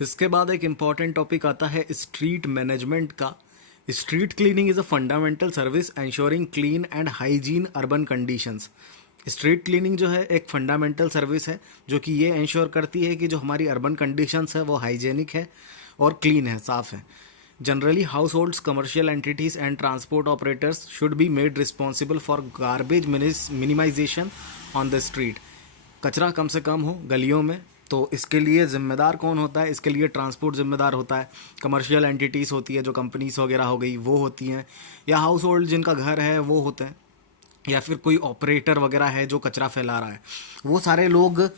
इसके बाद एक इम्पॉर्टेंट टॉपिक आता है स्ट्रीट मैनेजमेंट का। Street cleaning is a fundamental service ensuring clean and hygiene urban conditions. Street cleaning जो है एक फंडामेंटल सर्विस है जो कि ये इंश्योर करती है कि जो हमारी अर्बन कंडीशंस है वो हाइजेनिक है और क्लीन है, साफ़ है। Generally households, commercial entities and transport operators should be made responsible for garbage minimization on the street. कचरा कम से कम हो गलियों में, तो इसके लिए ज़िम्मेदार कौन होता है? इसके लिए ट्रांसपोर्ट ज़िम्मेदार होता है। कमर्शियल एंटिटीज़ होती है, जो कंपनीज़ वगैरह हो गई वो होती हैं, या हाउस होल्ड जिनका घर है वो होते हैं, या फिर कोई ऑपरेटर वगैरह है जो कचरा फैला रहा है। वो सारे लोग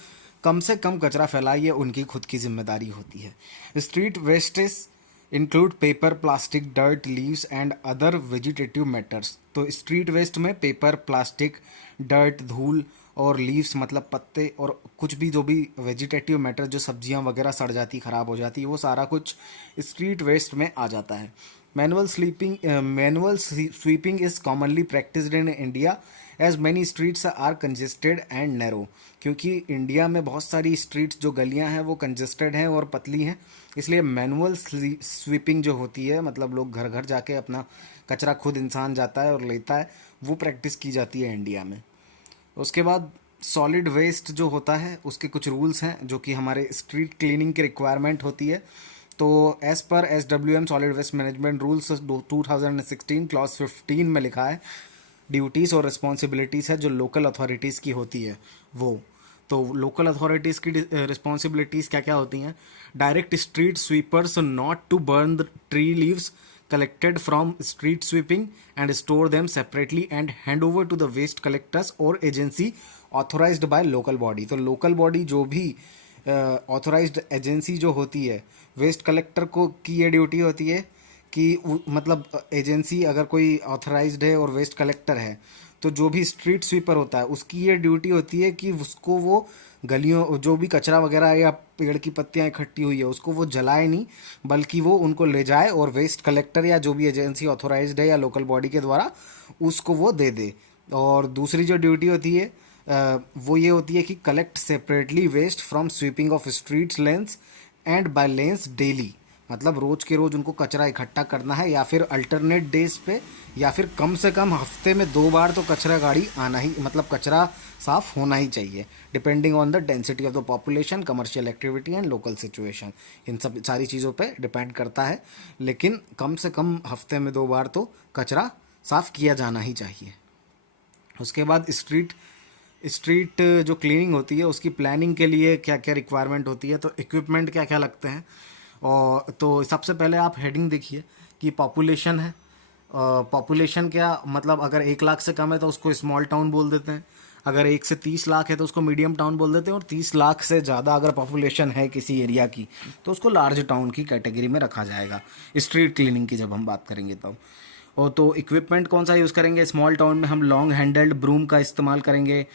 कम से कम कचरा फैलाए, ये उनकी खुद की जिम्मेदारी होती है। Street wastage include paper, plastic, dirt, leaves and other vegetative matters. तो स्ट्रीट वेस्ट में पेपर, प्लास्टिक, डर्ट, धूल और लीव्स मतलब पत्ते, और कुछ भी जो भी वेजिटेटिव मैटर, जो सब्जियां वगैरह सड़ जाती, ख़राब हो जाती, वो सारा कुछ स्ट्रीट वेस्ट में आ जाता है। Manual sweeping is commonly practised in India as many streets are congested and narrow. क्योंकि इंडिया में बहुत सारी स्ट्रीट्स, जो गलियां हैं वो कंजेस्टेड हैं और पतली हैं, इसलिए मैनुअल स्वीपिंग जो होती है, मतलब लोग घर घर जाके अपना कचरा खुद इंसान जाता है और लेता है, वो प्रैक्टिस की जाती है इंडिया में। उसके बाद सॉलिड वेस्ट जो होता है उसके कुछ रूल्स हैं जो कि हमारे स्ट्रीट क्लीनिंग की रिक्वायरमेंट होती है। तो as per SWM solid waste management rules 2016 clause 15 में लिखा है, ड्यूटीज़ और रिस्पॉन्सिबिलिटीज़ है जो लोकल अथॉरिटीज़ की होती है वो। तो लोकल अथॉरिटीज़ की रिस्पॉन्सिबिलिटीज़ क्या क्या होती हैं? Direct street sweepers not to burn the tree leaves collected from street sweeping and store them separately and hand over to the waste collectors or agency authorized by local body। तो local body जो भी authorized agency जो होती है, waste collector को की ये duty होती है कि मतलब एजेंसी अगर कोई ऑथराइज्ड है और वेस्ट कलेक्टर है, तो जो भी स्ट्रीट स्वीपर होता है उसकी ये ड्यूटी होती है कि उसको वो गलियों, जो भी कचरा वगैरह या पेड़ की पत्तियां इकट्ठी हुई है, उसको वो जलाए नहीं, बल्कि वो उनको ले जाए और वेस्ट कलेक्टर या जो भी एजेंसी ऑथोराइज्ड है या लोकल बॉडी के द्वारा उसको वो दे दे। और दूसरी जो ड्यूटी होती है वो ये होती है कि collect separately waste from sweeping of streets lanes and by lanes daily. मतलब रोज के रोज उनको कचरा इकट्ठा करना है, या फिर अल्टरनेट डेज पे, या फिर कम से कम हफ्ते में 2 बार तो कचरा गाड़ी आना ही, मतलब कचरा साफ होना ही चाहिए, depending on the density of the population, commercial activity and local situation. इन सब सारी चीज़ों पे डिपेंड करता है, लेकिन कम से कम हफ्ते में 2 बार तो कचरा साफ किया जाना ही चाहिए। उसके बाद स्ट्रीट जो क्लीनिंग होती है उसकी प्लानिंग के लिए क्या क्या रिक्वायरमेंट होती है, तो इक्विपमेंट क्या क्या लगते हैं। और तो सबसे पहले आप हेडिंग देखिए कि पॉपुलेशन है। पॉपुलेशन क्या मतलब, अगर 1 लाख से कम है तो उसको स्मॉल टाउन बोल देते हैं, अगर 1 से 30 लाख है तो उसको मीडियम टाउन बोल देते हैं, और 30 लाख से ज़्यादा अगर पॉपुलेशन है किसी एरिया की तो उसको लार्ज टाउन की कैटेगरी में रखा जाएगा स्ट्रीट क्लीनिंग की जब हम बात करेंगे तब। और तो इक्विपमेंट कौन सा यूज़ करेंगे? स्मॉल टाउन में हम लॉन्ग हैंडल्ड ब्रूम का इस्तेमाल करेंगे,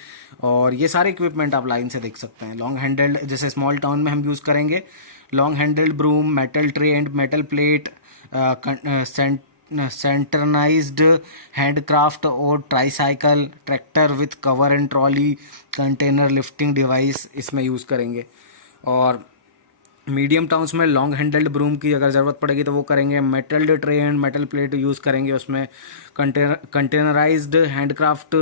और ये सारे इक्विपमेंट आप लाइन से देख सकते हैं। लॉन्ग हैंडल्ड, जैसे स्मॉल टाउन में हम यूज़ करेंगे long handled broom, metal tray and metal plate, centralized handcraft और tricycle, tractor with cover and trolley, container lifting device इसमें यूज़ करेंगे। और मीडियम टाउन्स में लॉन्ग हैंडल्ड ब्रूम की अगर ज़रूरत पड़ेगी तो वो करेंगे, metal tray and metal plate use करेंगे उसमें, कंटेनराइज्ड हैंडक्राफ्ट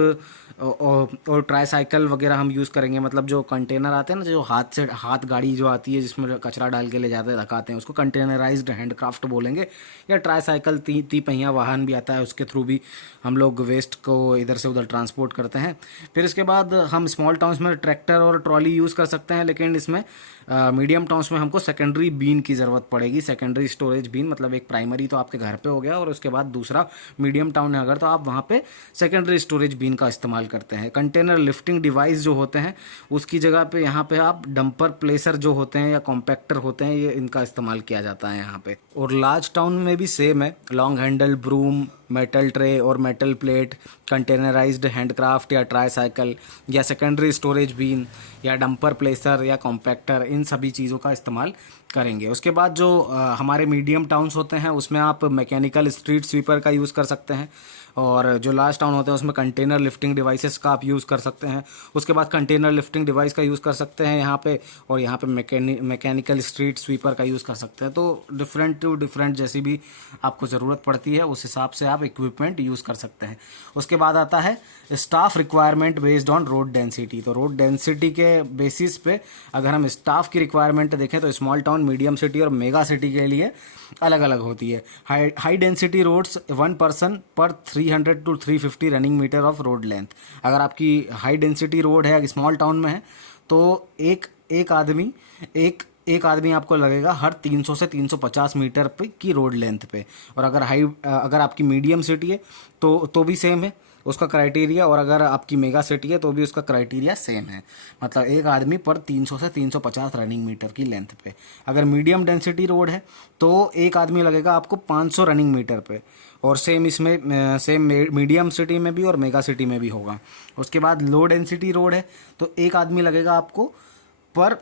और ट्राईसाइकिल वगैरह हम यूज़ करेंगे। मतलब जो कंटेनर आते हैं ना, जो हाथ गाड़ी जो आती है जिसमें कचरा डाल के ले जाते हैं, रखाते हैं, उसको कंटेनराइज्ड हैंडक्राफ्ट बोलेंगे। या ट्राईसाइकिल, तीपहिया वाहन भी आता है, उसके थ्रू भी हम लोग वेस्ट को इधर से उधर ट्रांसपोर्ट करते हैं। फिर इसके बाद हम स्मॉल टाउन्स में ट्रैक्टर और ट्रॉली यूज़ कर सकते हैं, लेकिन इसमें मीडियम टाउन्स में हमको सेकेंडरी बीन की ज़रूरत पड़ेगी। सेकेंडरी स्टोरेज बीन मतलब एक प्राइमरी तो आपके घर पे हो गया, और उसके बाद दूसरा मीडियम टाउन है अगर, तो आप वहाँ पे सेकेंडरी स्टोरेज बीन का इस्तेमाल करते हैं। कंटेनर लिफ्टिंग डिवाइस जो होते हैं उसकी जगह पे यहाँ पे आप डंपर प्लेसर जो होते हैं या कॉम्पैक्टर होते हैं, ये इनका इस्तेमाल किया जाता है यहाँ पे। और लार्ज टाउन में भी सेम है, long handle broom, metal tray और मेटल प्लेट, कंटेनराइज्ड हैंडक्राफ्ट या ट्राईसाइकिल या सेकेंडरी स्टोरेज बीन या डंपर प्लेसर या कॉम्पैक्टर, इन सभी चीज़ों का इस्तेमाल करेंगे। उसके बाद जो हमारे मीडियम टाउन्स होते हैं उसमें आप मैकेनिकल स्ट्रीट स्वीपर का यूज़ कर सकते हैं, और जो लार्ज टाउन होते हैं उसमें कंटेनर लिफ्टिंग डिवाइसेस का आप यूज़ कर सकते हैं। उसके बाद कंटेनर लिफ्टिंग डिवाइस का यूज़ कर सकते हैं यहाँ पे, और यहाँ पे मैकेनिकल स्ट्रीट स्वीपर का यूज़ कर सकते हैं। तो डिफरेंट टू डिफरेंट जैसी भी आपको ज़रूरत पड़ती है उस हिसाब से आप इक्विपमेंट यूज़ कर सकते हैं। उसके बाद आता है staff requirement based on road density. तो रोड डेंसिटी के बेसिस पे अगर हम स्टाफ की रिक्वायरमेंट देखें तो स्मॉल टाउन, मीडियम सिटी और मेगा सिटी के लिए अलग अलग होती है। हाई डेंसिटी रोड्स 1 पर्सन पर 300 to 350 running metre of road length. अगर आपकी हाई डेंसिटी रोड है, स्मॉल टाउन में है, तो एक आदमी आपको लगेगा हर 300 से 350 मीटर पे की रोड लेंथ पे। और अगर आपकी मीडियम सिटी है तो भी सेम है उसका क्राइटेरिया, और अगर आपकी मेगा सिटी है तो भी उसका क्राइटेरिया सेम है, मतलब एक आदमी पर 300 से 350 रनिंग मीटर की लेंथ पे। अगर मीडियम डेंसिटी रोड है तो एक आदमी लगेगा आपको 500 रनिंग मीटर पे, और सेम मीडियम सिटी में भी और मेगा सिटी में भी होगा। उसके बाद लो डेंसिटी रोड है तो एक आदमी लगेगा आपको पर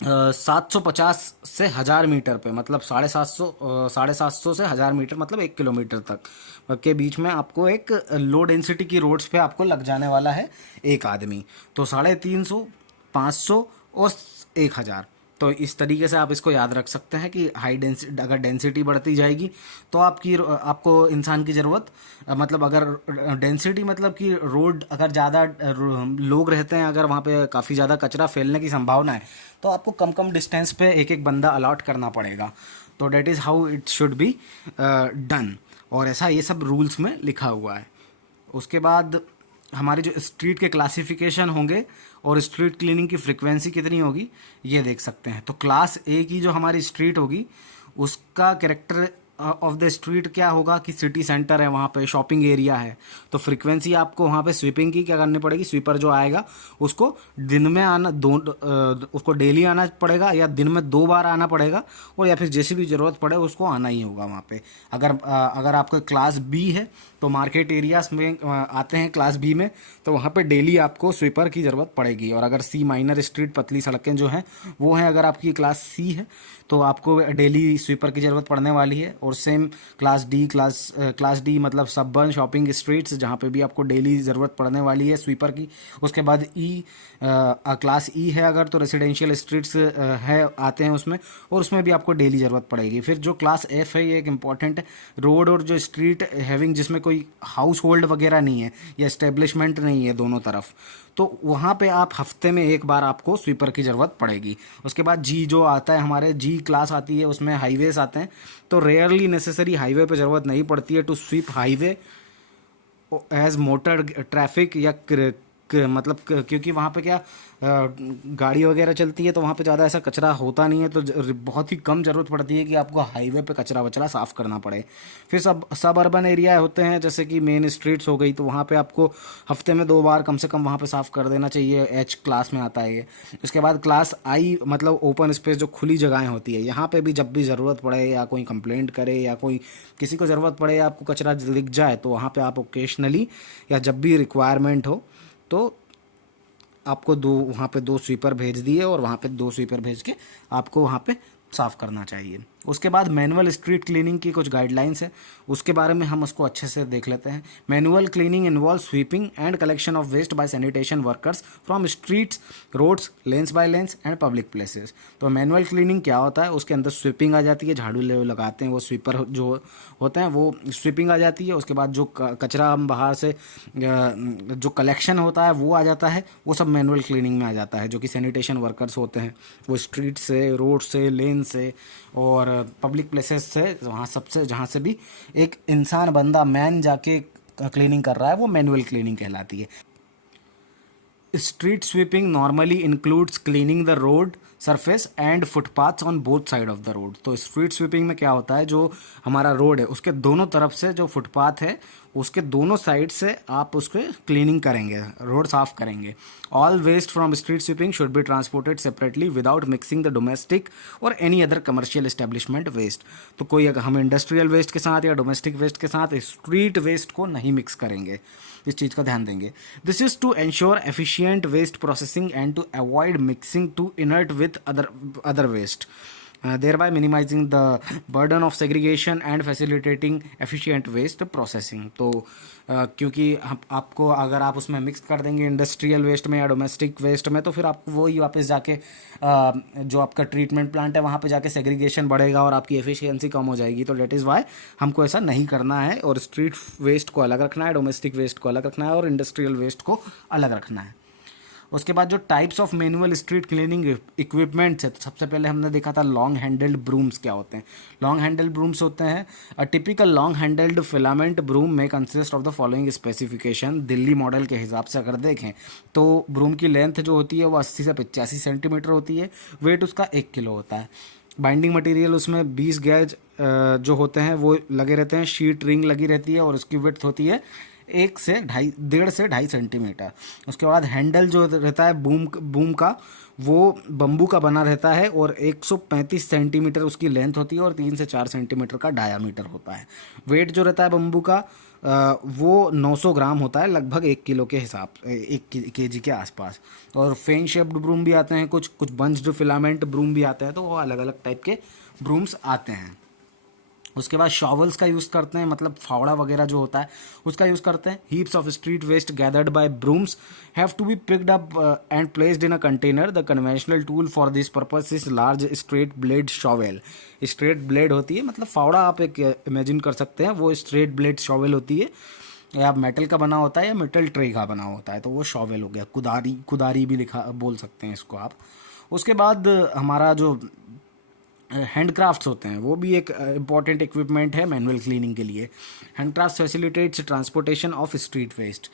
750 से 1000 मीटर पे, मतलब 750 से 1000 मीटर, मतलब 1 किलोमीटर तक के बीच में आपको एक लो डेंसिटी की रोड्स पे आपको लग जाने वाला है एक आदमी। तो 350, 500 और 1000। तो इस तरीके से आप इसको याद रख सकते हैं कि हाई डेंसिटी, अगर डेंसिटी बढ़ती जाएगी तो आपको इंसान की ज़रूरत, मतलब अगर डेंसिटी मतलब कि रोड अगर ज़्यादा लोग रहते हैं, अगर वहाँ पे काफ़ी ज़्यादा कचरा फैलने की संभावना है तो आपको कम कम डिस्टेंस पे एक एक बंदा अलॉट करना पड़ेगा। तो that is how it should be done, और ऐसा ये सब रूल्स में लिखा हुआ है। उसके बाद हमारे जो स्ट्रीट के क्लासिफिकेशन होंगे और स्ट्रीट क्लीनिंग की फ्रीक्वेंसी कितनी होगी ये देख सकते हैं। तो क्लास ए की जो हमारी स्ट्रीट होगी उसका कैरेक्टर ऑफ द स्ट्रीट क्या होगा कि सिटी सेंटर है, वहाँ पे शॉपिंग एरिया है, तो फ्रीक्वेंसी आपको वहाँ पे स्वीपिंग की क्या करनी पड़ेगी, स्वीपर जो आएगा उसको दिन में उसको डेली आना पड़ेगा, या दिन में 2 बार आना पड़ेगा, और या फिर जैसी भी ज़रूरत पड़े उसको आना ही होगा वहाँ पे। अगर आपका क्लास बी है तो मार्केट एरियाज में आते हैं क्लास बी में, तो वहाँ पे डेली आपको स्वीपर की ज़रूरत पड़ेगी। और अगर सी माइनर स्ट्रीट, पतली सड़कें जो हैं वो हैं, अगर आपकी क्लास सी है तो आपको डेली स्वीपर की ज़रूरत पड़ने वाली है। और सेम क्लास डी मतलब सबर्बन शॉपिंग स्ट्रीट्स, जहाँ पे भी आपको डेली ज़रूरत पड़ने वाली है स्वीपर की। उसके बाद क्लास ई है अगर, तो रेसिडेंशियल स्ट्रीट्स है आते हैं उसमें, और उसमें भी आपको डेली ज़रूरत पड़ेगी। फिर जो क्लास एफ है ये एक इम्पॉर्टेंट है, रोड और जो स्ट्रीट हैविंग जिसमें कोई हाउस होल्ड वगैरह नहीं है या एस्टेब्लिशमेंट नहीं है दोनों तरफ, तो वहाँ पे आप हफ्ते में एक बार आपको स्वीपर की ज़रूरत पड़ेगी। उसके बाद जी जो आता है, हमारे जी क्लास आती है, उसमें हाईवेज आते हैं, तो रेयरली नेसेसरी हाईवे पे ज़रूरत नहीं पड़ती है to sweep highway as motor traffic, या मतलब क्योंकि वहाँ पे क्या गाड़ी वगैरह चलती है तो वहाँ पे ज़्यादा ऐसा कचरा होता नहीं है, तो बहुत ही कम ज़रूरत पड़ती है कि आपको हाईवे पे कचरा वचरा साफ़ करना पड़े। फिर सब अर्बन एरिया होते हैं जैसे कि मेन स्ट्रीट्स हो गई, तो वहाँ पे आपको हफ्ते में 2 बार कम से कम वहाँ पे साफ़ कर देना चाहिए, एच क्लास में आता है ये। उसके बाद क्लास आई मतलब ओपन स्पेस, जो खुली जगहें होती है, यहाँ पर भी जब भी ज़रूरत पड़े या कोई कंप्लेंट करे या कोई किसी को ज़रूरत पड़े या आपको कचरा दिख जाए, तो वहाँ पर आप ओकेशनली या जब भी रिक्वायरमेंट हो तो आपको वहाँ पे 2 स्वीपर भेज दिए, और वहाँ पे 2 स्वीपर भेज के आपको वहाँ पे साफ़ करना चाहिए। उसके बाद मैनुअल स्ट्रीट क्लीनिंग की कुछ गाइडलाइंस है, उसके बारे में हम उसको अच्छे से देख लेते हैं। Manual cleaning involve sweeping and collection of waste by sanitation workers from streets, roads, lanes by lanes and public places. तो मैनुअल क्लीनिंग क्या होता है, उसके अंदर स्वीपिंग आ जाती है, झाड़ू लगाते हैं वो स्वीपर जो होते हैं वो स्वीपिंग आ जाती है। उसके बाद जो कचरा हम बाहर से जो कलेक्शन होता है वो आ जाता है, वो सब मैनुअल क्लीनिंग में आ जाता है, जो कि सैनिटेशन वर्कर्स होते हैं, वो स्ट्रीट से, रोड से, लेन से और पब्लिक प्लेसेस से, वहाँ सबसे जहाँ से भी एक इंसान, बंदा, मैन जाके क्लीनिंग कर रहा है, वो मैनुअल क्लीनिंग कहलाती है। Street sweeping normally includes cleaning the road surface and footpaths on both side of the road. तो स्ट्रीट स्वीपिंग में क्या होता है, जो हमारा रोड है उसके दोनों तरफ से जो फुटपाथ है उसके दोनों साइड से आप उसके क्लीनिंग करेंगे, रोड साफ करेंगे। All waste from street sweeping should be transported separately without mixing the domestic और any other commercial establishment waste. तो कोई अगर हम इंडस्ट्रियल वेस्ट के साथ या डोमेस्टिक वेस्ट के साथ स्ट्रीट वेस्ट को नहीं मिक्स करेंगे, इस चीज़ का ध्यान देंगे। This is to ensure efficient waste processing and to avoid mixing to inert with other waste, thereby minimizing the burden of segregation and facilitating efficient waste processing। तो क्योंकि आपको अगर आप उसमें मिक्स कर देंगे इंडस्ट्रियल वेस्ट में या डोमेस्टिक वेस्ट में, तो फिर आपको वही वापस जाके जो आपका ट्रीटमेंट प्लांट है वहाँ पे जाके सेग्रीगेशन बढ़ेगा और आपकी एफिशिएंसी कम हो जाएगी। तो डेट इज़ वाई हमको ऐसा नहीं करना है, और स्ट्रीट वेस्ट को अलग रखना है, डोमेस्टिक वेस्ट को अलग रखना है और इंडस्ट्रियल वेस्ट को अलग रखना है। उसके बाद जो types of manual street cleaning equipments है, तो सबसे पहले हमने देखा था लॉन्ग हैंडल्ड ब्रूम्स क्या होते हैं। लॉन्ग हैंडल्ड ब्रूम्स होते हैं a typical long handled filament broom में consist of the following specification. Delhi model के हिसाब से अगर देखें तो ब्रूम की लेंथ जो होती है वो 80 से 85 सेंटीमीटर होती है, वेट उसका 1 किलो होता है। बाइंडिंग मटेरियल उसमें 20 गैज जो होते हैं वो लगे रहते हैं, शीट रिंग लगी रहती है और उसकी विड्थ होती है 1.5 सेंटीमीटर। उसके बाद हैंडल जो रहता है बूम का वो बम्बू का बना रहता है और 135 सेंटीमीटर उसकी लेंथ होती है और 3 से 4 सेंटीमीटर का डायामीटर होता है। वेट जो रहता है बम्बू का वो 900 ग्राम होता है, लगभग 1 किलो के हिसाब 1 केजी के आसपास। और फेन शेप्ड ब्रूम भी आते हैं, कुछ बंच्ड फिलामेंट ब्रूम भी आते हैं, तो वो अलग अलग टाइप के ब्रूम्स आते हैं। उसके बाद शॉवल्स का यूज़ करते हैं, मतलब फावड़ा वगैरह जो होता है उसका यूज़ करते हैं। Heaps of street waste gathered by brooms have to be picked up and placed in a container. The conventional tool for this purpose is large straight blade shovel. Straight blade होती है, मतलब फावड़ा आप एक imagine कर सकते हैं, वो स्ट्रेट ब्लेड शॉवेल होती है, या मेटल का बना होता है या मेटल ट्रे का बना होता है, तो वो शॉवेल हो गया। कुदारी भी बोल सकते हैं इसको आप। उसके बाद हमारा जो हैंडक्राफ्ट्स होते हैं वो भी एक इम्पॉर्टेंट इक्विपमेंट है मैनुअल क्लीनिंग के लिए। Handcraft facilitates transportation of street waste.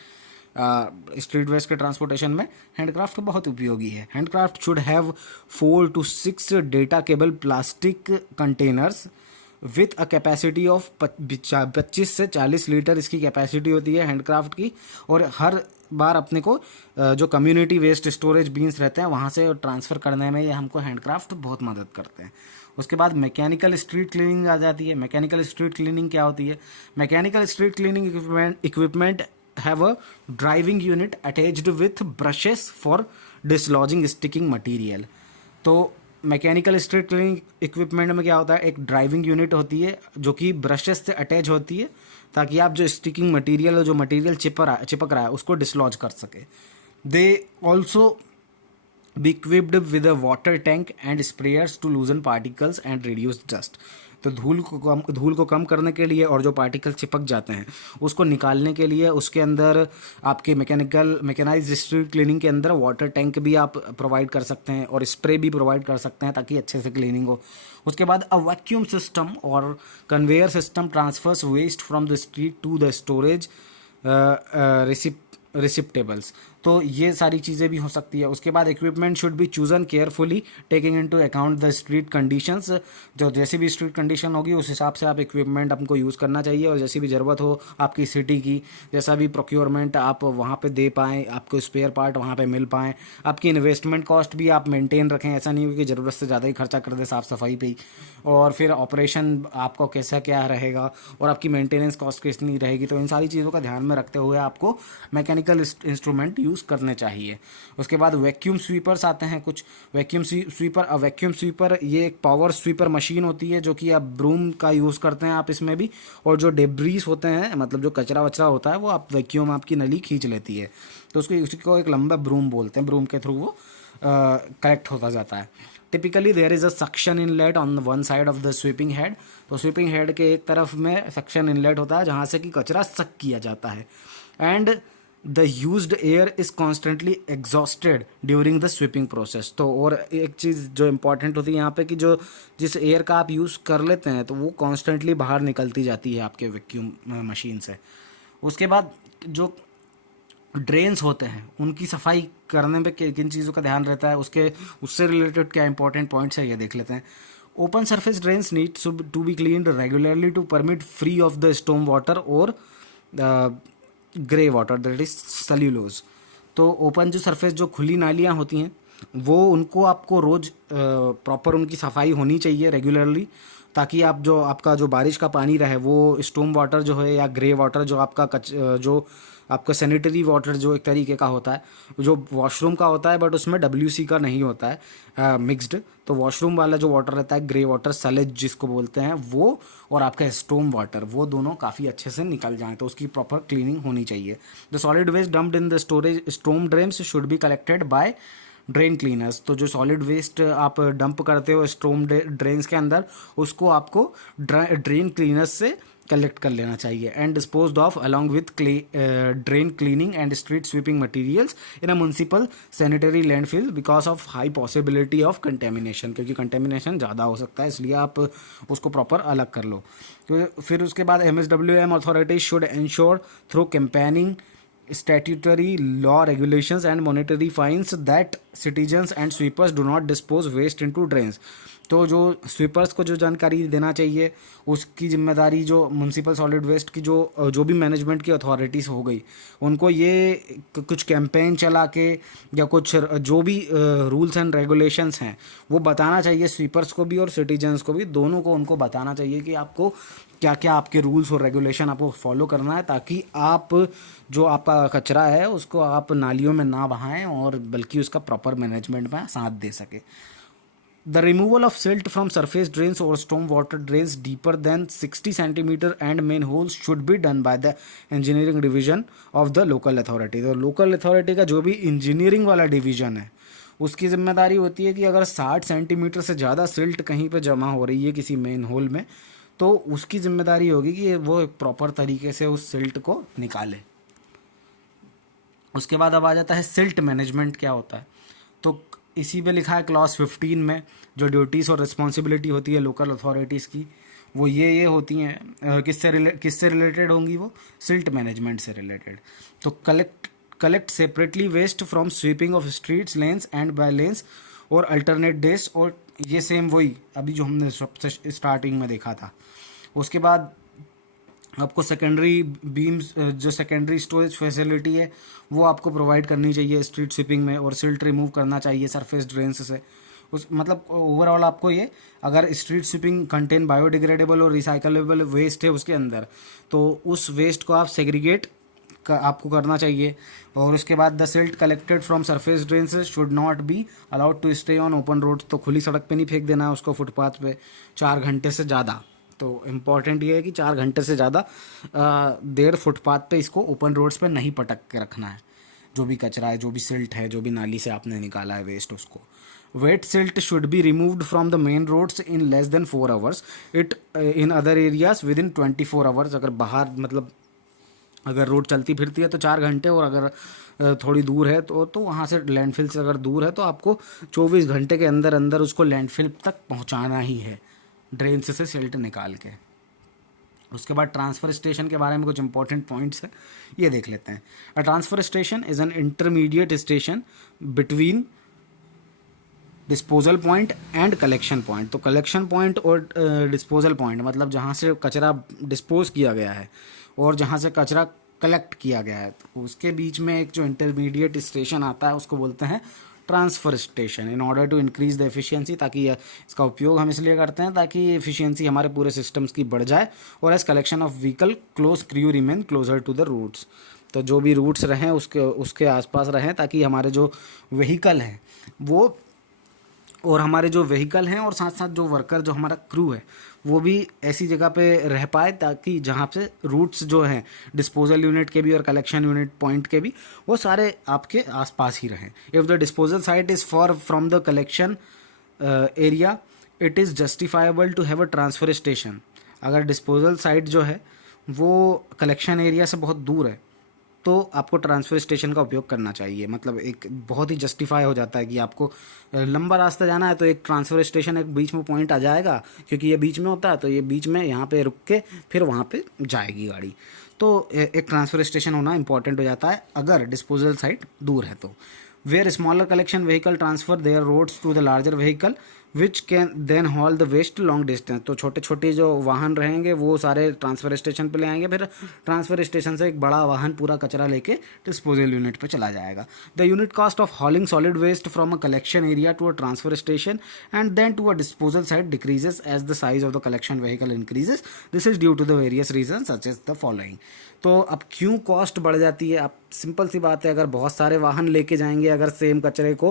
Street waste के ट्रांसपोर्टेशन में हैंडक्राफ्ट बहुत उपयोगी है। Handcraft should have 4 to 6 detachable plastic containers with a capacity of 25 से 40 लीटर इसकी कैपेसिटी होती है हैंडक्राफ्ट की। और हर बार अपने को जो कम्युनिटी वेस्ट स्टोरेज बीन्स रहते हैं वहाँ से ट्रांसफ़र करने में ये हमको हैंडक्राफ्ट बहुत मदद करते हैं। उसके बाद मैकेनिकल स्ट्रीट क्लीनिंग आ जाती है। मैकेनिकल स्ट्रीट क्लीनिंग क्या होती है? Mechanical street cleaning equipment have a driving unit attached with brushes for dislodging sticking material. तो मैकेनिकल स्ट्रीट क्लीनिंग इक्विपमेंट में क्या होता है, एक ड्राइविंग यूनिट होती है जो कि ब्रशेस से अटैच होती है ताकि आप जो स्टिकिंग मटेरियल, जो मटेरियल चिपक रहा है उसको डिसलॉज कर सके। They also be equipped with a water tank and sprayers to loosen particles and reduce dust। तो धूल को कम करने के लिए और जो पार्टिकल चिपक जाते हैं उसको निकालने के लिए उसके अंदर आपके मैकेनाइज्ड स्ट्रीट क्लीनिंग के अंदर वाटर टैंक भी आप प्रोवाइड कर सकते हैं और स्प्रे भी प्रोवाइड कर सकते हैं ताकि अच्छे से क्लीनिंग हो। उसके बाद अ वैक्यूम सिस्टम और conveyor system transfers waste from the street to the storage receptacles. तो ये सारी चीज़ें भी हो सकती है। उसके बाद equipment should be chosen carefully taking into account the street conditions. जो जैसी भी स्ट्रीट कंडीशन होगी उस हिसाब से आप इक्विपमेंट हमको यूज़ करना चाहिए, और जैसी भी ज़रूरत हो आपकी सिटी की, जैसा भी प्रोक्योरमेंट आप वहाँ पे दे पाएँ, आपको स्पेयर पार्ट वहाँ पे मिल पाएँ, आपकी इन्वेस्टमेंट कॉस्ट भी आप मेंटेन रखें। ऐसा नहीं हो कि ज़रूरत से ज़्यादा ही खर्चा कर दे साफ़ सफाई पे ही, और फिर ऑपरेशन आपको कैसा क्या रहेगा और आपकी मेंटेनेंस कॉस्ट कितनी रहेगी। तो इन सारी चीज़ों का ध्यान में रखते हुए आपको मैकेनिकल इंस्ट्रूमेंट यूज़ करने चाहिए। उसके बाद वैक्यूम स्वीपर्स आते हैं कुछ। वैक्यूम स्वीपर ये एक पावर स्वीपर मशीन होती है जो कि आप ब्रूम का यूज़ करते हैं आप इसमें भी, और जो डेब्रीज होते हैं, मतलब जो कचरा वचरा होता है वो आप वैक्यूम आपकी नली खींच लेती है, तो उसको एक लंबा ब्रूम बोलते हैं। ब्रूम के थ्रू वो कलेक्ट होता जाता है। Typically there is a suction inlet on one side of the sweeping head. तो स्वीपिंग हेड के एक तरफ में सक्शन इनलेट होता है जहाँ से कि कचरा सक किया जाता है। And the used air is constantly exhausted during the sweeping process. तो और एक चीज़ जो इम्पॉर्टेंट होती है यहाँ पे कि जो जिस एयर का आप यूज़ कर लेते हैं तो वो कॉन्स्टेंटली बाहर निकलती जाती है आपके वैक्यूम मशीन से। उसके बाद जो ड्रेन्स होते हैं उनकी सफाई करने पे किन चीज़ों का ध्यान रहता है, उससे रिलेटेड क्या इंपॉर्टेंट पॉइंट्स है ये देख लेते हैं। Open surface drains needs to be cleaned regularly to permit free of the storm water और grey water, that is cellulose. तो ओपन जो सरफेस, जो खुली नालियाँ होती हैं, वो उनको आपको रोज़ प्रॉपर उनकी सफाई होनी चाहिए रेगुलरली, ताकि आप जो आपका जो बारिश का पानी रहे वो स्टॉर्म वाटर जो है या ग्रे वाटर जो आपका जो आपका सैनिटरी वाटर जो एक तरीके का होता है, जो वॉशरूम का होता है बट उसमें WC का नहीं होता है मिक्स्ड, तो वॉशरूम वाला जो वाटर रहता है ग्रे वाटर सलेज जिसको बोलते हैं वो, और आपका स्टॉर्म वाटर, वो दोनों काफ़ी अच्छे से निकल जाएं, तो उसकी प्रॉपर क्लीनिंग होनी चाहिए। The solid waste dumped in the storage storm drains should be collected by drain cleaners. तो जो सॉलिड वेस्ट आप डंप करते हो स्टॉर्म ड्रेन्स के अंदर, उसको आपको ड्रेन क्लीनर्स से कलेक्ट कर लेना चाहिए and disposed of along with drain cleaning and street sweeping materials in a municipal sanitary landfill because of high possibility of contamination, क्योंकि कंटेमिनेशन ज़्यादा हो सकता है, इसलिए आप उसको प्रॉपर अलग कर लो। तो फिर उसके बाद MSWM authorities should ensure through campaigning statutory law regulations and monetary fines that citizens and sweepers do not dispose waste into drains। तो जो स्वीपर्स को जो जानकारी देना चाहिए, उसकी जिम्मेदारी जो म्यूनसिपल सॉलिड वेस्ट की जो भी मैनेजमेंट की अथॉरिटीज़ हो गई, उनको ये कुछ कैंपेन चला के या कुछ जो भी रूल्स एंड रेगुलेशंस हैं वो बताना चाहिए स्वीपर्स को भी और सिटीजन्स को भी, दोनों को उनको बताना चाहिए कि आपको क्या क्या आपके रूल्स और रेगुलेशन आपको फॉलो करना है, ताकि आप जो आपका कचरा है उसको आप नालियों में ना बहाएं और बल्कि उसका प्रॉपर मैनेजमेंट में साथ दे सके। The removal of silt from surface drains or storm water drains deeper than 60 centimeter and manholes should be done by the engineering division of the local authority। तो local authority का जो भी engineering वाला division है उसकी जिम्मेदारी होती है कि अगर 60 सेंटीमीटर से ज़्यादा सिल्ट कहीं पे जमा हो रही है किसी मेन होल में, तो उसकी जिम्मेदारी होगी कि वो एक प्रॉपर तरीके से उस सिल्ट को निकाले। उसके बाद अब आ जाता है सिल्ट मैनेजमेंट क्या होता है। तो इसी पे लिखा है क्लॉज 15 में जो ड्यूटीज़ और रिस्पॉन्सिबिलिटी होती है लोकल अथॉरिटीज़ की, वो ये होती हैं। किससे रिलेटेड होंगी वो? सिल्ट मैनेजमेंट से रिलेटेड। तो collect separately waste from sweeping of streets, lanes and by lanes और अल्टरनेट डेज, और ये सेम वही अभी जो हमने सबसे स्टार्टिंग में देखा था। उसके बाद आपको सेकेंडरी बीम्स, जो सेकेंडरी स्टोरेज फैसिलिटी है वो आपको प्रोवाइड करनी चाहिए स्ट्रीट स्वीपिंग में, और सिल्ट रिमूव करना चाहिए सरफेस ड्रेन्स से। उस मतलब ओवरऑल आपको ये, अगर स्ट्रीट स्वीपिंग कंटेन बायोडिग्रेडेबल और रिसाइकलेबल वेस्ट है उसके अंदर, तो उस वेस्ट को आप सेग्रीगेट आपको करना चाहिए। और उसके बाद the silt collected from surface drains should not be allowed to stay on open roads. तो खुली सड़क पे नहीं फेंक देना है उसको, फुटपाथ पे 4 घंटे से ज़्यादा। तो इम्पॉर्टेंट ये है कि 4 घंटे से ज़्यादा देर फुटपाथ पे इसको ओपन रोड्स पे नहीं पटक के रखना है। जो भी कचरा है, जो भी सिल्ट है, जो भी नाली से आपने निकाला है वेस्ट, उसको wet silt should be removed from the main roads in less than 4 hours, it in other areas within 24 hours. अगर बाहर मतलब अगर रोड चलती फिरती है तो 4 घंटे, और अगर थोड़ी दूर है तो वहाँ से लैंडफिल से अगर दूर है तो आपको 24 घंटे के अंदर अंदर उसको लैंडफिल तक पहुँचाना ही है, ड्रेन से सिल्ट निकाल के। उसके बाद ट्रांसफ़र स्टेशन के बारे में कुछ इंपॉर्टेंट पॉइंट्स है, ये देख लेते हैं। अ transfer station is an intermediate station between disposal point and collection point. तो कलेक्शन पॉइंट और डिस्पोजल पॉइंट मतलब जहाँ से कचरा डिस्पोज किया गया है और जहाँ से कचरा कलेक्ट किया गया है, तो उसके बीच में एक जो इंटरमीडिएट स्टेशन आता है उसको बोलते हैं transfer station. In order to increase the efficiency, ताकि इसका उपयोग हम इसलिए करते हैं ताकि एफिशिएंसी हमारे पूरे सिस्टम्स की बढ़ जाए, और as collection of vehicle close crew remain closer to the routes. तो जो भी रूट्स रहें उसके आसपास रहें, ताकि हमारे जो व्हीकल हैं वो, और हमारे जो व्हीकल हैं और साथ साथ जो वर्कर, जो हमारा क्रू है, वो भी ऐसी जगह पे रह पाए ताकि जहाँ से रूट्स जो हैं डिस्पोजल यूनिट के भी और कलेक्शन यूनिट पॉइंट के भी, वो सारे आपके आसपास ही रहें। If the disposal site is far from the collection area it is justifiable to have a transfer station. अगर डिस्पोजल साइट जो है वो कलेक्शन एरिया से बहुत दूर है तो आपको ट्रांसफ़र स्टेशन का उपयोग करना चाहिए। मतलब एक बहुत ही जस्टिफाई हो जाता है कि आपको लंबा रास्ता जाना है तो एक ट्रांसफ़र स्टेशन एक बीच में पॉइंट आ जाएगा, क्योंकि ये बीच में होता है, तो ये बीच में यहाँ पे रुक के फिर वहाँ पे जाएगी गाड़ी। तो एक ट्रांसफ़र स्टेशन होना इंपॉर्टेंट हो जाता है अगर डिस्पोजल साइट दूर है तो। Where smaller collection vehicle transfer their roads to the larger vehicle which can then haul the waste long distance. तो छोटे छोटे जो वाहन रहेंगे वो सारे ट्रांसफर स्टेशन पे ले आएंगे, फिर ट्रांसफर स्टेशन से एक बड़ा वाहन पूरा कचरा लेके डिस्पोजल यूनिट पे चला जाएगा। The unit cost of hauling solid waste from a collection area to a transfer station and then to a disposal site decreases as the size of the collection vehicle increases. This is due to the various reason such as the following. तो अब क्यों cost बढ़ जाती है? अब simple सी बात है, अगर बहुत सारे वाहन लेके जाएंगे अगर सेम कचरे को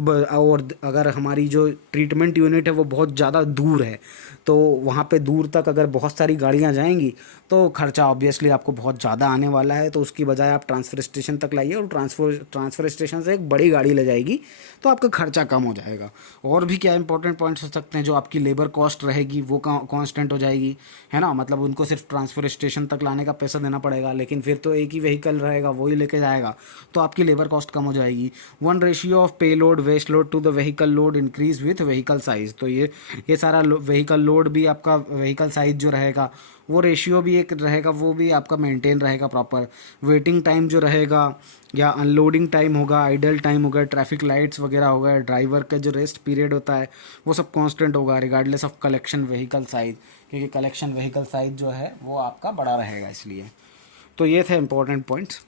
और अगर हमारी जो ट्रीटमेंट यूनिट है वो बहुत ज़्यादा दूर है, तो वहाँ पे दूर तक अगर बहुत सारी गाड़ियाँ जाएंगी तो खर्चा ऑब्वियसली आपको बहुत ज़्यादा आने वाला है। तो उसकी बजाय आप ट्रांसफर स्टेशन तक लाइए और ट्रांसफर स्टेशन से एक बड़ी गाड़ी ले जाएगी तो आपका खर्चा कम हो जाएगा। और भी क्या इंपॉर्टेंट पॉइंट्स हो सकते हैं, जो आपकी लेबर कॉस्ट रहेगी वो कांस्टेंट हो जाएगी, है ना। मतलब उनको सिर्फ ट्रांसफर स्टेशन तक लाने का पैसा देना पड़ेगा, लेकिन फिर तो एक ही व्हीकल रहेगा वही लेके जाएगा, तो आपकी लेबर कॉस्ट कम हो जाएगी। One ratio of payload waste load to the vehicle load increase with vehicle size. तो ये सारा व्हीकल लोड भी आपका व्हीकल साइज जो रहेगा वो रेशियो भी एक रहेगा, वो भी आपका मेंटेन रहेगा प्रॉपर। वेटिंग टाइम जो रहेगा या अनलोडिंग टाइम होगा, आइडल टाइम होगा, ट्रैफिक लाइट्स वगैरह होगा, ड्राइवर का जो रेस्ट पीरियड होता है वो सब कांस्टेंट होगा regardless of collection vehicle size, क्योंकि कलेक्शन व्हीकल साइज जो है वो आपका बड़ा रहेगा इसलिए। तो ये थे इंपॉर्टेंट पॉइंट्स।